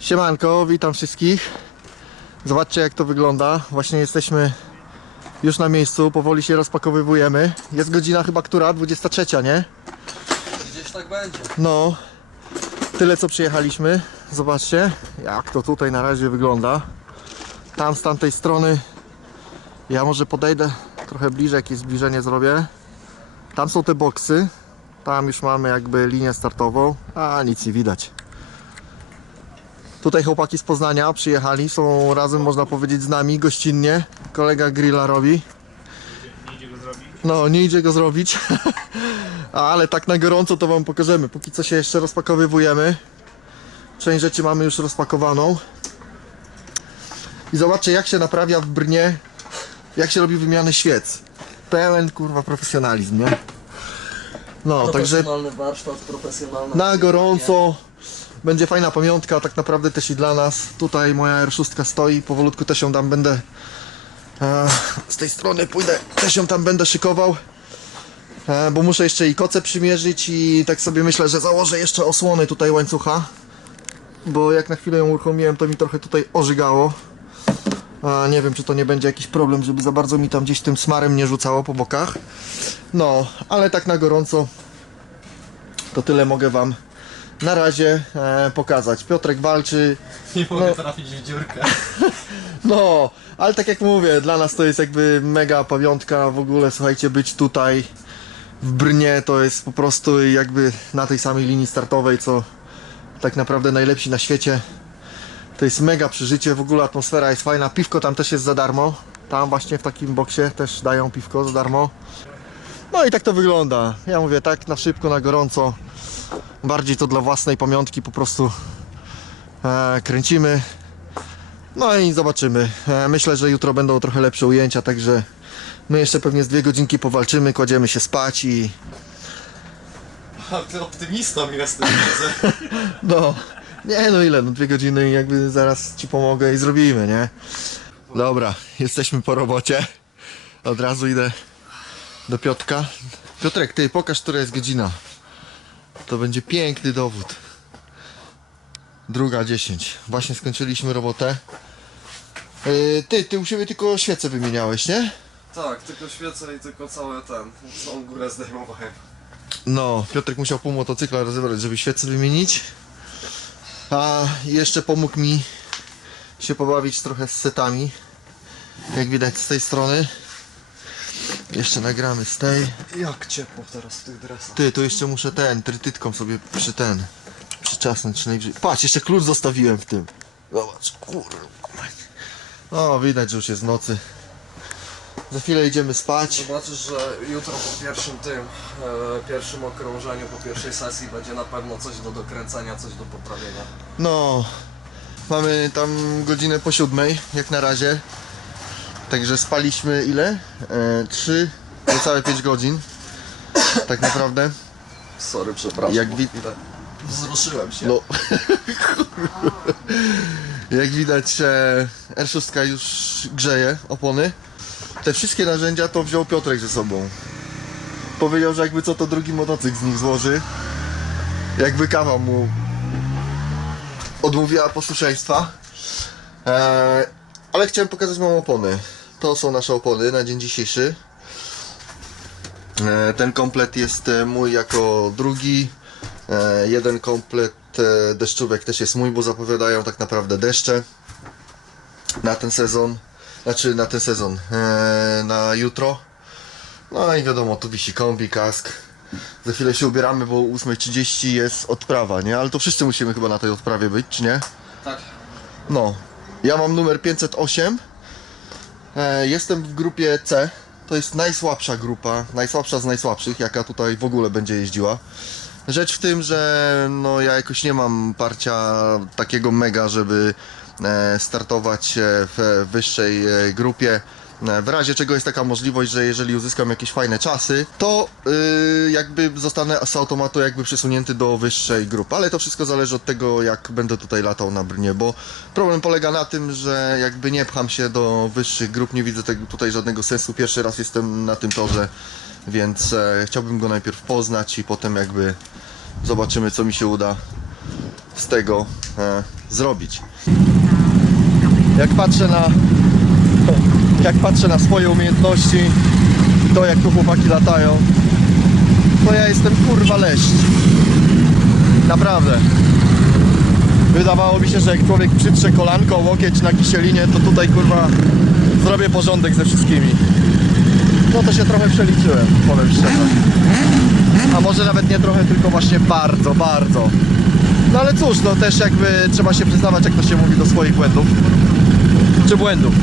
Siemanko, witam wszystkich. Zobaczcie jak to wygląda. Właśnie jesteśmy już na miejscu, powoli się rozpakowywujemy. Jest godzina chyba która? 23, nie? Gdzieś tak będzie. No, tyle co przyjechaliśmy. Zobaczcie, jak to tutaj na razie wygląda. Tam z tamtej strony, ja może podejdę trochę bliżej, jakieś zbliżenie zrobię. Tam są te boksy. Tam już mamy jakby linię startową, a nic nie widać. Tutaj chłopaki z Poznania przyjechali, są razem można powiedzieć z nami gościnnie. Kolega grilla robi. No, nie idzie go zrobić. Ale tak na gorąco to wam pokażemy. Póki co się jeszcze rozpakowywujemy. Część rzeczy mamy już rozpakowaną. I zobaczcie jak się naprawia w Brnie, jak się robi wymianę świec. Pełen kurwa profesjonalizm, nie? No, także Profesjonalny warsztat, profesjonalna... na gorąco. Będzie fajna pamiątka, tak naprawdę też i dla nas. Tutaj moja R6 stoi, powolutku też ją tam będę e, z tej strony pójdę, też ją tam będę szykował. E, bo muszę jeszcze i koce przymierzyć i tak sobie myślę, że założę jeszcze osłony tutaj łańcucha. Bo jak na chwilę ją uruchomiłem, to mi trochę tutaj ożygało. A nie wiem, czy to nie będzie jakiś problem, żeby za bardzo mi tam gdzieś tym smarem nie rzucało po bokach. No, ale tak na gorąco to tyle mogę Wam na razie e, pokazać. Piotrek walczy, Nie mogę No. trafić w dziurkę. no, ale tak jak mówię, dla nas to jest jakby mega pamiątka w ogóle, słuchajcie, być tutaj w Brnie to jest po prostu jakby na tej samej linii startowej, co tak naprawdę najlepsi na świecie. To jest mega przeżycie, w ogóle atmosfera jest fajna, piwko tam też jest za darmo, tam właśnie w takim boksie też dają piwko za darmo. No i tak to wygląda, ja mówię tak na szybko, na gorąco, bardziej to dla własnej pamiątki po prostu e, kręcimy. No i zobaczymy. E, Myślę, że jutro będą trochę lepsze ujęcia, także my jeszcze pewnie z dwie godzinki powalczymy, kładziemy się spać i A ty optymistą jestem, widzę. no, nie no ile, no dwie godziny i jakby zaraz ci pomogę i zrobimy, nie? Dobra, jesteśmy po robocie. Od razu idę do Piotrka. Piotrek, ty pokaż, która jest godzina. To będzie piękny dowód. Druga dziesięć. Właśnie skończyliśmy robotę. Yy, ty, ty u siebie tylko świece wymieniałeś, nie? Tak, tylko świecę i tylko cały ten, całą górę zdejmowałem. No, Piotrek musiał pół motocykla rozebrać, żeby świece wymienić. A jeszcze pomógł mi się pobawić trochę z setami. Jak widać z tej strony. Jeszcze nagramy z tej. Jak ciepło teraz w tych dresach. Ty, to jeszcze muszę ten, trytytką sobie przy ten, przyczasnąć najwyżej. Patrz, jeszcze klucz zostawiłem w tym. Zobacz, kurwa. O, widać, że już jest nocy. Za chwilę idziemy spać. Zobaczysz, że jutro po pierwszym tym, e, pierwszym okrążeniu, po pierwszej sesji będzie na pewno coś do dokręcenia, coś do poprawienia. No, mamy tam godzinę po siódmej, jak na razie. Także spaliśmy ile? E, trzy, niecałe 5 godzin. Tak naprawdę. Sorry, przepraszam. Jak wi- Wzruszyłem się. No. jak widać e, R6 już grzeje opony. Te wszystkie narzędzia to wziął Piotrek ze sobą. Powiedział, że jakby co to drugi motocykl z nich złoży. Jakby kawa mu odmówiła posłuszeństwa. E, ale chciałem pokazać wam opony. To są nasze opony na dzień dzisiejszy. E, ten komplet jest e, mój jako drugi. E, jeden komplet deszczówek też jest mój, bo zapowiadają tak naprawdę deszcze na ten sezon. Znaczy na ten sezon, na jutro. No i wiadomo, tu wisi kombi, kask. Za chwilę się ubieramy, bo o 8.30 jest odprawa, nie? Ale to wszyscy musimy chyba na tej odprawie być, czy nie? Tak. No. Ja mam numer 508. E, jestem w grupie C. To jest najsłabsza grupa, najsłabsza z najsłabszych, jaka tutaj w ogóle będzie jeździła. Rzecz w tym, że no ja jakoś nie mam parcia takiego mega, żeby e, startować w wyższej e, grupie. W razie czego jest taka możliwość, że jeżeli uzyskam jakieś fajne czasy, to y, jakby zostanę z automatu jakby przesunięty do wyższej grupy. Ale to wszystko zależy od tego, jak będę tutaj latał na Brnie, bo problem polega na tym, że jakby nie pcham się do wyższych grup, nie widzę tego tutaj żadnego sensu. Pierwszy raz jestem na tym torze, więc e, chciałbym go najpierw poznać i potem jakby zobaczymy, co mi się uda z tego e, zrobić. Jak patrzę na jak patrzę na swoje umiejętności to jak tu chłopaki latają to ja jestem kurwa leszcz naprawdę. Wydawało mi się, że jak człowiek przytrze kolanko, łokieć na kisielinie to tutaj kurwa zrobię porządek ze wszystkimi. No to się trochę przeliczyłem, powiem szczerze. A może nawet nie trochę, tylko właśnie bardzo, bardzo. No ale cóż, no też jakby trzeba się przyznawać, jak to się mówi, do swoich błędów. Czy błędów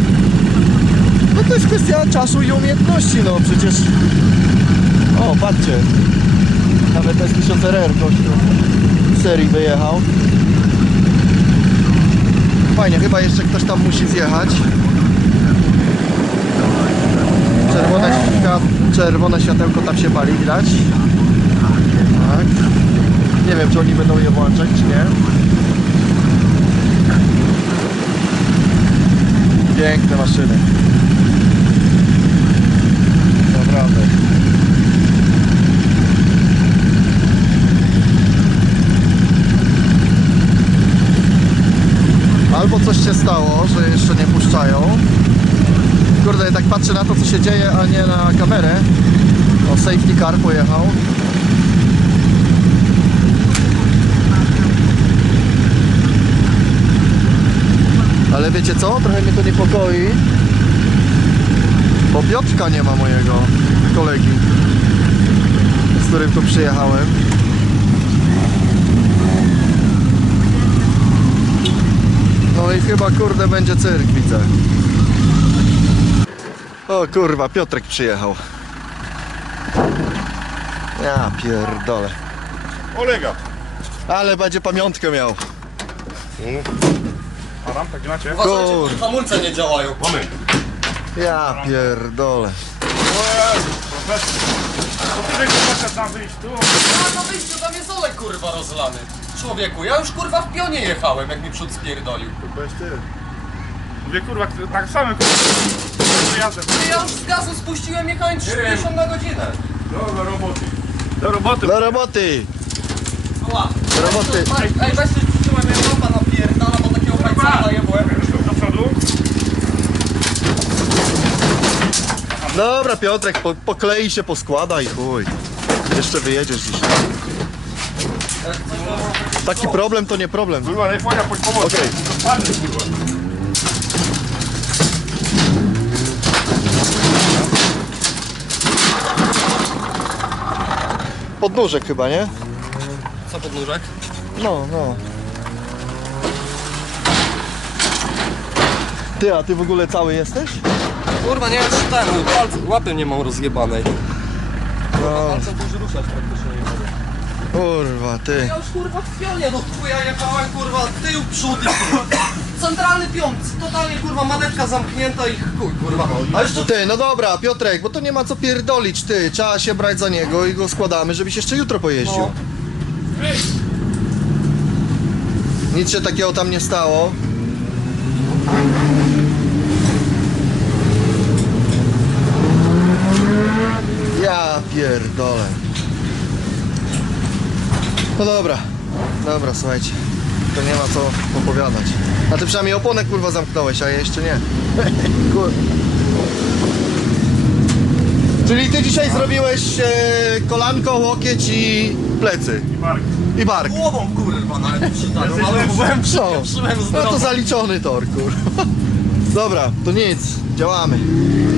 no to jest kwestia czasu i umiejętności, no przecież... O, patrzcie. Nawet S1000RR gościu w serii wyjechał. Fajnie, chyba jeszcze ktoś tam musi zjechać. Czerwone, czerwone światełko tam się pali, widać. Tak. Nie wiem, czy oni będą je włączać, czy nie. Piękne maszyny. Albo coś się stało, że jeszcze nie puszczają. Kurde, ja tak patrzę na to, co się dzieje, a nie na kamerę. O, safety car pojechał. Ale wiecie co? Trochę mnie to niepokoi. Bo Piotrka nie ma mojego kolegi, z którym tu przyjechałem. No i chyba kurde będzie cyrk, widzę. O kurwa, Piotrek przyjechał. Ja pierdolę. Olega. Ale będzie pamiątkę miał. A rampę gdzie macie? Uważajcie, bo Kur- hamulce nie działają. Moment. Ja pierdolę. Potrzebujesz trochę tam wyjść tu. A na wyjściu tam jest olej kurwa rozlany. Człowieku, ja już kurwa w pionie jechałem, jak mi przód spierdolił. To jest ty. Mówię kurwa, tak samo kurwa. Jadę. Ty, Ja już z gazu spuściłem jechałem 30 na godzinę. Do roboty. Do roboty. Do roboty! Ła. Do roboty. Ej, weź coś przytrzymaj mnie mapa napierdala, bo takiego hajcana jebłem. Do przodu. Dobra Piotrek, po, poklei się, poskłada i chuj. Jeszcze wyjedziesz dziś. Taki problem to nie problem. Kurwa, nie wchodź, pójdź pomoc. Okej. Spadnie kurwa. Podnóżek chyba, nie? Co podnóżek? No, no. Ty, a ty w ogóle cały jesteś? Kurwa, nie wiem czy ten, mój palc, łapy nie mam rozjebanej. No, Palcem to już ruszać praktycznie nie mogę. kurwa, ty. Ja już kurwa w pionie do chuja jechałem, kurwa, tył, przód i kurwa. Centralny pion, totalnie kurwa manetka zamknięta i chuj, kurwa. A jeszcze Ty, no dobra, Piotrek, bo to nie ma co pierdolić, ty. Trzeba się brać za niego i go składamy, żebyś jeszcze jutro pojeździł. No. Nic się takiego tam nie stało. Ja pierdolę. No dobra, dobra, słuchajcie. To nie ma co opowiadać. A ty przynajmniej oponę kurwa zamknąłeś, a ja jeszcze nie. Kur... Czyli ty dzisiaj zrobiłeś e, kolanko, łokieć i plecy. I bark. I bark. głową kurwa nawet przytarł, Jesteś ale byłem No, przypieprzyłem no to zdrowo. zaliczony tor, kurwa. Dobra, to nic, działamy.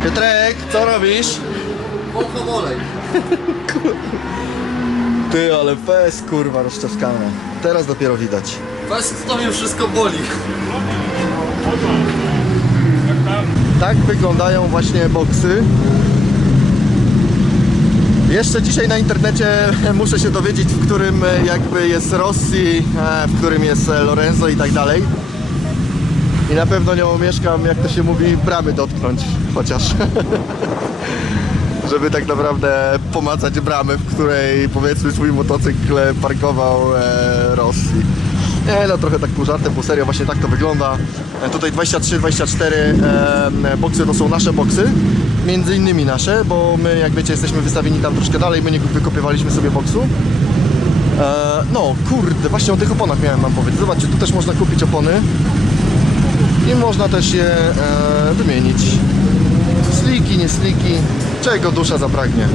Piotrek, co robisz? Wącham olej. Ty, ale fest, kurwa, rozczeszkane. Teraz dopiero widać. Weź to mnie wszystko boli. Tak wyglądają właśnie boksy. Jeszcze dzisiaj na internecie muszę się dowiedzieć, w którym e, jakby jest Rossi, e, w którym jest e, Lorenzo i tak dalej. I na pewno nie omieszkam, jak to się mówi, bramy dotknąć chociaż. Żeby tak naprawdę pomacać bramę, w której powiedzmy swój motocykl parkował e, Rossi. Nie no, trochę tak pół żartem, pół serio, właśnie tak to wygląda. E, Tutaj 23-24 e, boksy to są nasze boksy, między innymi nasze, bo my jak wiecie jesteśmy wystawieni tam troszkę dalej, my nie wykopywaliśmy sobie boksu. E, no, kurde, właśnie o tych oponach miałem wam powiedzieć. Zobaczcie, tu też można kupić opony i można też je e, wymienić. Sliki, nie sliki, czego dusza zapragnie.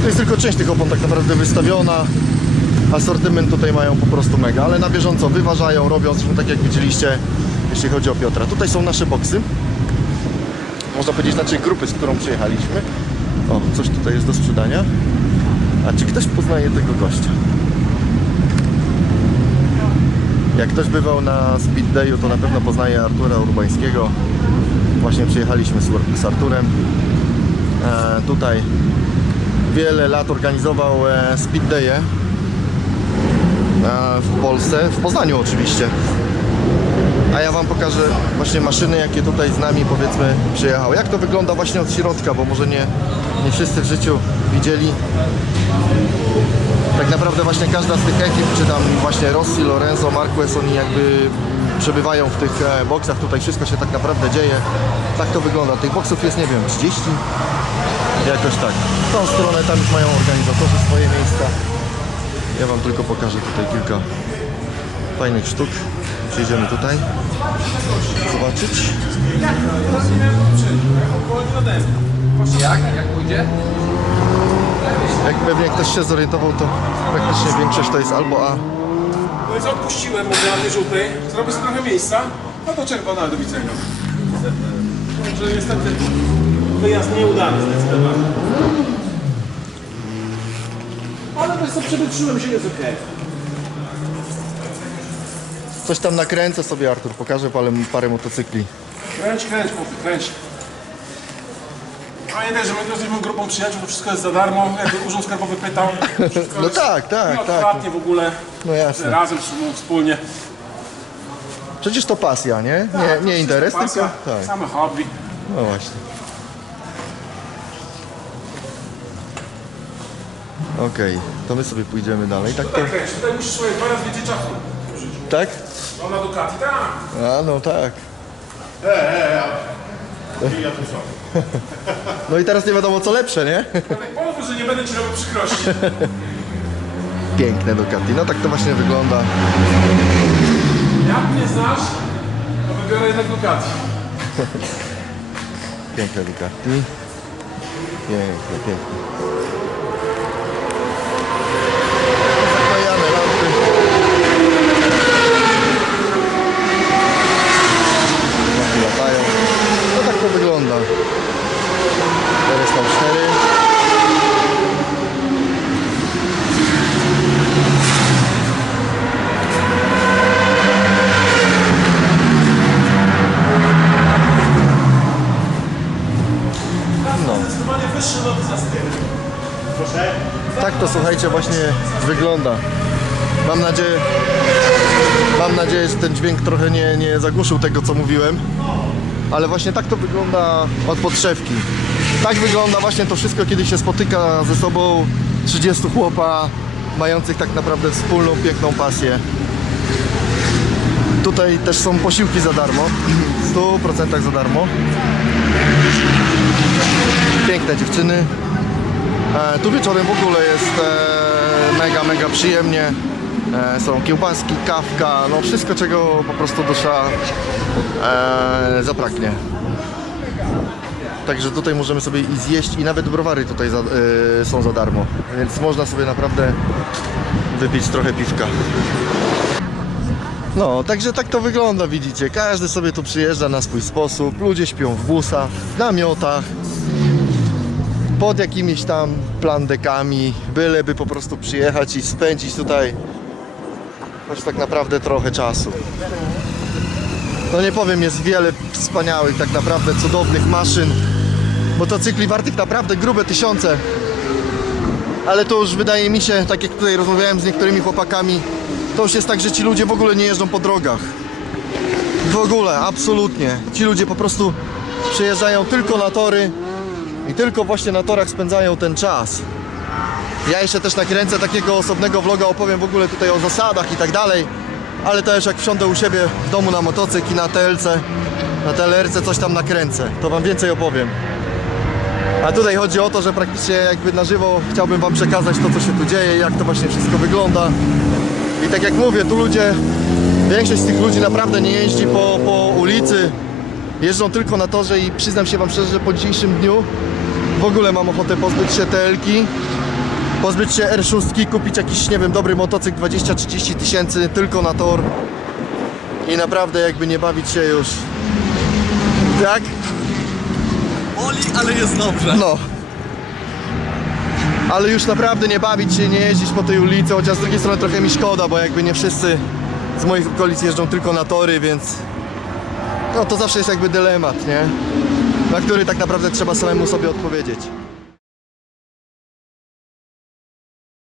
To jest tylko część tych opon tak naprawdę wystawiona. Asortyment tutaj mają po prostu mega, ale na bieżąco wyważają, robią tak jak widzieliście, jeśli chodzi o Piotra. Tutaj są nasze boksy. Można powiedzieć naszej grupy, z którą przyjechaliśmy. O, coś tutaj jest do sprzedania. A czy ktoś poznaje tego gościa? Jak ktoś bywał na Speed Dayu, to na pewno poznaje Artura Urbańskiego. Właśnie przyjechaliśmy z, z Arturem. E, tutaj wiele lat organizował e, Speed Day'e e, w Polsce, w Poznaniu oczywiście. A ja Wam pokażę właśnie maszyny, jakie tutaj z nami powiedzmy przyjechały. Jak to wygląda właśnie od środka, bo może nie, nie wszyscy w życiu widzieli. Tak naprawdę właśnie każda z tych ekip, czy tam właśnie Rossi, Lorenzo, Marquez, oni jakby przebywają w tych e, boksach. Tutaj wszystko się tak naprawdę dzieje. Tak to wygląda. Tych boksów jest, nie wiem, 30? Jakoś tak. W tą stronę tam już mają organizatorzy swoje miejsca. Ja Wam tylko pokażę tutaj kilka fajnych sztuk. Przyjdziemy tutaj zobaczyć. Jak? Jak pójdzie? Jak pewnie ktoś się zorientował, to praktycznie większość to jest albo A, Co, odpuściłem na tej żółtej, zrobię sobie trochę miejsca, no to czerwona, do widzenia. Także niestety wyjazd nieudany zdecydowanie. Ale wiesz co, przewietrzyłem się, jest okej. Coś tam nakręcę sobie Artur, pokażę parę, parę motocykli. Kręć, kręć, chłopie, kręć. Pamiętaj, że my jesteśmy grupą przyjaciół, to wszystko jest za darmo, jakby urząd skarbowy pytał. Wszystko No jest tak, tak, nieodpłatnie w ogóle, No jasne. razem, wspólnie. Przecież to pasja, nie? Nie, nie interes, tylko... Pasja, Tak, Same hobby. no właśnie. Okej, to my sobie pójdziemy dalej, tak to... Tak tutaj musisz sobie dwa razy więcej czasu. Tak? No na Ducati, tak. A, no tak. No i teraz nie wiadomo co lepsze, nie? Pozwól, że nie będę ci robił przykrości. Piękne Ducati, no tak to właśnie wygląda. Jak mnie znasz, to wybiorę jednak Ducati. Piękne Ducati. Piękne, piękne. Zaklejane lampy. Lampy latają. No tak to wygląda. Teraz mam cztery. No. Zdecydowanie wyższy lot za styl. Tak to słuchajcie właśnie wygląda. Mam nadzieję, mam nadzieję, że ten dźwięk trochę nie, nie zagłuszył tego co mówiłem. Ale właśnie tak to wygląda od podszewki. Tak wygląda właśnie to wszystko, kiedy się spotyka ze sobą 30 chłopa, mających tak naprawdę wspólną, piękną pasję. Tutaj też są posiłki za darmo, w 100% za darmo. Piękne dziewczyny. E, tu wieczorem w ogóle jest e, mega, mega przyjemnie. E, są kiełbaski, kawka, no wszystko czego po prostu dusza e, zapragnie. Także tutaj możemy sobie i zjeść i nawet browary tutaj za, e, są za darmo. Więc można sobie naprawdę wypić trochę piwka. No, także tak to wygląda, widzicie. Każdy sobie tu przyjeżdża na swój sposób. Ludzie śpią w busach, w namiotach pod jakimiś tam plandekami, byleby po prostu przyjechać i spędzić tutaj choć tak naprawdę trochę czasu. No nie powiem, jest wiele wspaniałych, tak naprawdę cudownych maszyn, motocykli wartych naprawdę grube tysiące. Ale to już wydaje mi się, tak jak tutaj rozmawiałem z niektórymi chłopakami, to już jest tak, że ci ludzie w ogóle nie jeżdżą po drogach. W ogóle, absolutnie. Ci ludzie po prostu przyjeżdżają tylko na tory, i tylko właśnie na torach spędzają ten czas. Ja jeszcze też nakręcę takiego osobnego vloga, opowiem w ogóle tutaj o zasadach i tak dalej, ale też jak wsiądę u siebie w domu na motocykl i na TLC, na TLRC coś tam nakręcę, to wam więcej opowiem. A tutaj chodzi o to, że praktycznie jakby na żywo chciałbym wam przekazać to, co się tu dzieje, jak to właśnie wszystko wygląda. I tak jak mówię, tu ludzie, większość z tych ludzi naprawdę nie jeździ po, po ulicy, jeżdżą tylko na torze i przyznam się wam szczerze, że po dzisiejszym dniu w ogóle mam ochotę pozbyć się telki, pozbyć się R6, kupić jakiś, nie wiem, dobry motocykl 20-30 tysięcy tylko na tor i naprawdę jakby nie bawić się już. Tak? Boli, ale jest dobrze. No. Ale już naprawdę nie bawić się, nie jeździć po tej ulicy, chociaż z drugiej strony trochę mi szkoda, bo jakby nie wszyscy z moich okolic jeżdżą tylko na tory, więc no to zawsze jest jakby dylemat, nie? Na który tak naprawdę trzeba samemu sobie odpowiedzieć.